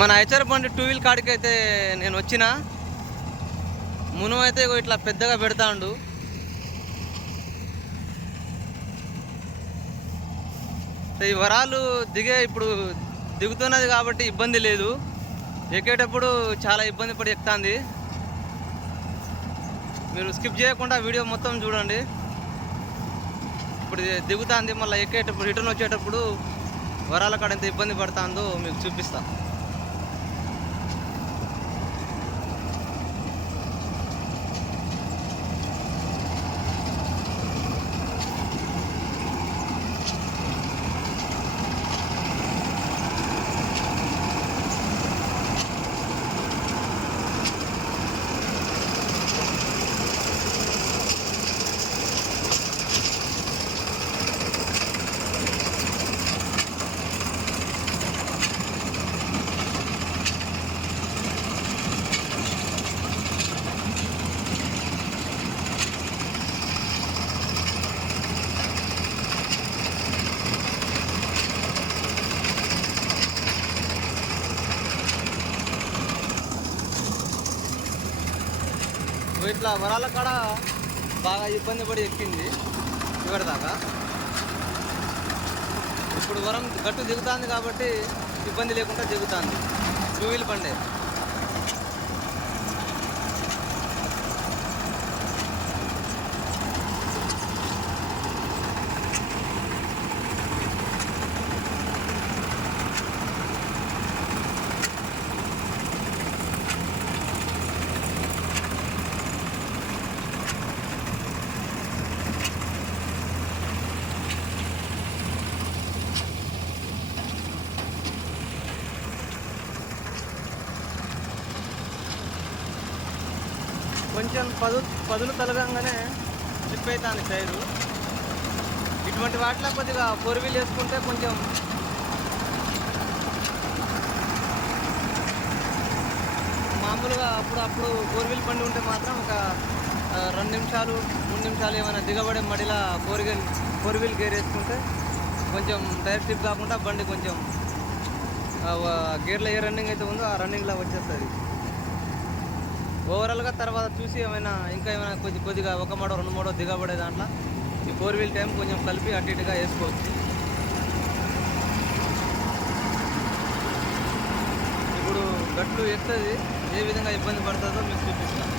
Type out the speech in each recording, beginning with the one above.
మన ఐచరబండి 2 వీల్ కాడికి అయితే నేను వచ్చిన మును అయితే ఇట్లా పెద్దగా పెడతాండు. ఈ వరాలు ఇప్పుడు దిగుతున్నది కాబట్టి ఇబ్బంది లేదు. ఎక్కేటప్పుడు చాలా ఇబ్బంది పడి ఎక్కుతుంది. మీరు స్కిప్ చేయకుండా వీడియో మొత్తం చూడండి. ఇప్పుడు దిగుతుంది, మళ్ళీ ఎక్కేటప్పుడు రిటర్న్ వచ్చేటప్పుడు వరాల కాడ ఎంత ఇబ్బంది పడుతుందో మీకు చూపిస్తా. ఇట్లా వరాల కాడ బాగా ఇబ్బంది పడి ఎక్కింది ఇక్కడ దాకా. ఇప్పుడు వరం గట్టు దిగుతుంది కాబట్టి ఇబ్బంది లేకుండా దిగుతుంది 2 వీల్ బండి. కొంచెం పదులు తలగంగానే స్లిప్ అవుతుంది టైరు. ఇటువంటి వాటిలో కొద్దిగా 4 వీల్ వేసుకుంటే కొంచెం మామూలుగా అప్పుడు 4 వీల్ బండి ఉంటే మాత్రం ఒక 2 నిమిషాలు 3 నిమిషాలు ఏమైనా దిగబడే మడిలా 4 వీల్ గేర్ వేసుకుంటే కొంచెం టైర్ స్లిప్ కాకుండా బండి కొంచెం గేర్లో ఏ రన్నింగ్ అయితే ఉందో ఆ రన్నింగ్లో వచ్చేస్తుంది. ఓవరాల్గా తర్వాత చూసి ఏమైనా కొద్దిగా 1 మోడో 2 మోడో దిగబడే దాంట్లో ఈ 4 వీల్ టైం కొంచెం కలిపి అటు ఇటుగా వేసుకోవచ్చు. ఇప్పుడు గట్లు ఎక్కుతుంది, ఏ విధంగా ఇబ్బంది పడుతుందో మీకు చూపిస్తాను.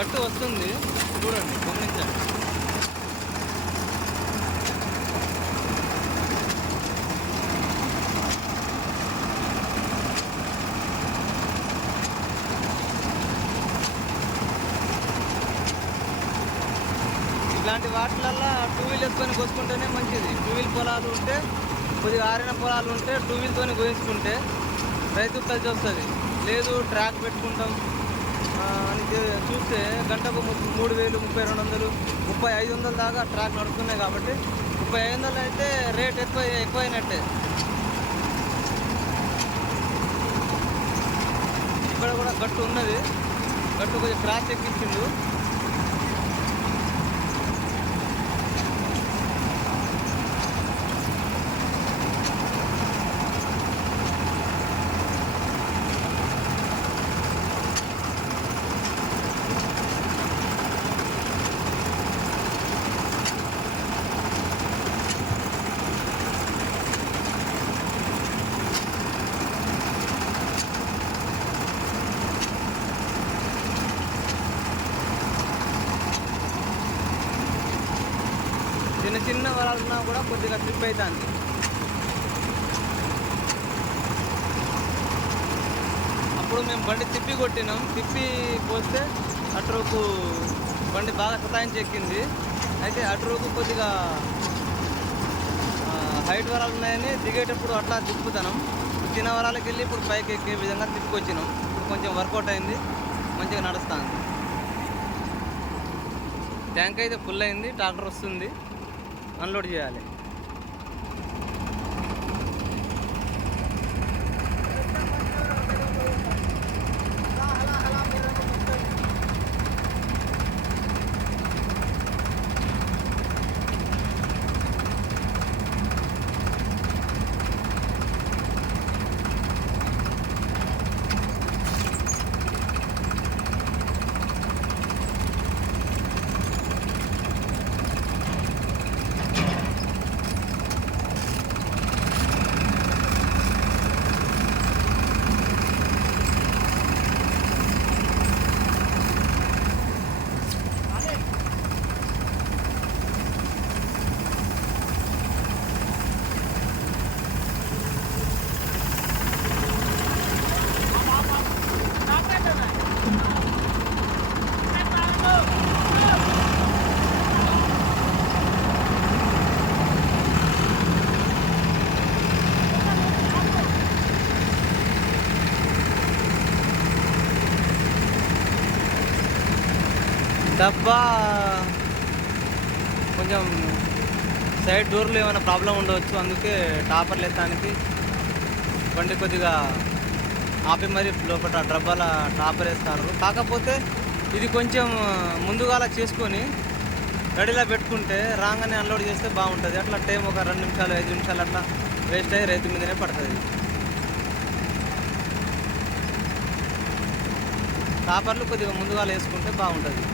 గట్టు వస్తుంది చూడండి, గమనించండి. ఇట్లాంటి వాటిలల్లో 2 వీల్ వేసుకొని కోసుకుంటేనే మంచిది. 2 వీల్ పొలాలు ఉంటే కొద్దిగా ఆరిన పొలాలు ఉంటే 2 వీల్తోనే కోయించుకుంటే రైతుకు కలిసి వస్తుంది. లేదు ట్రాక్ పెట్టుకుంటాం అని చూస్తే గంటకు 3,000, 3,200, 3,500 దాకా ట్రాక్ నడుస్తున్నాయి. కాబట్టి 3,500 అయితే రేట్ ఎక్కువైనట్టే. ఇక్కడ కూడా గట్టు ఉన్నది, గట్టు కొంచెం క్రాస్ ఎక్కించిండు. చిన్న చిన్న వరాలున్నా కూడా కొద్దిగా స్లిప్ అవుతుంది. అప్పుడు మేము బండి తిప్పి కొట్టినాం, తిప్పి పోస్తే అటురోకు బండి బాగా సతాయించి ఎక్కింది. అయితే అటురోకు కొద్దిగా హైట్ వరాలు ఉన్నాయని దిగేటప్పుడు అట్లా తిప్పుతాం. చిన్న వరాలకి వెళ్ళి ఇప్పుడు పైకి ఎక్కే విధంగా తిప్పుకొచ్చినాం. ఇప్పుడు కొంచెం వర్కౌట్ అయింది, మంచిగా నడుస్తుంది. ట్యాంక్ అయితే ఫుల్ అయింది, ట్రాక్టర్ వస్తుంది, అన్లోడ్ చేయాలి. డబ్బా కొంచెం సైడ్ డోర్లు ఏమైనా ప్రాబ్లం ఉండవచ్చు, అందుకే టాపర్లు ఎత్తడానికి బండి కొద్దిగా ఆపి మరి లోపల డబ్బాల టాపర్ వేస్తారు. కాకపోతే ఇది కొంచెం ముందుగా చేసుకొని రెడీలా పెట్టుకుంటే రాగానే అన్లోడ్ చేస్తే బాగుంటుంది. అట్లా టైం ఒక 2 నిమిషాలు 5 నిమిషాలు అట్లా వేస్ట్ అయ్యి రైతు మీదనే పడుతుంది. టాపర్లు కొద్దిగా ముందుగా వేసుకుంటే బాగుంటుంది.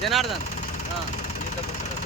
జనార్దన్ ఈత పుస్తకం.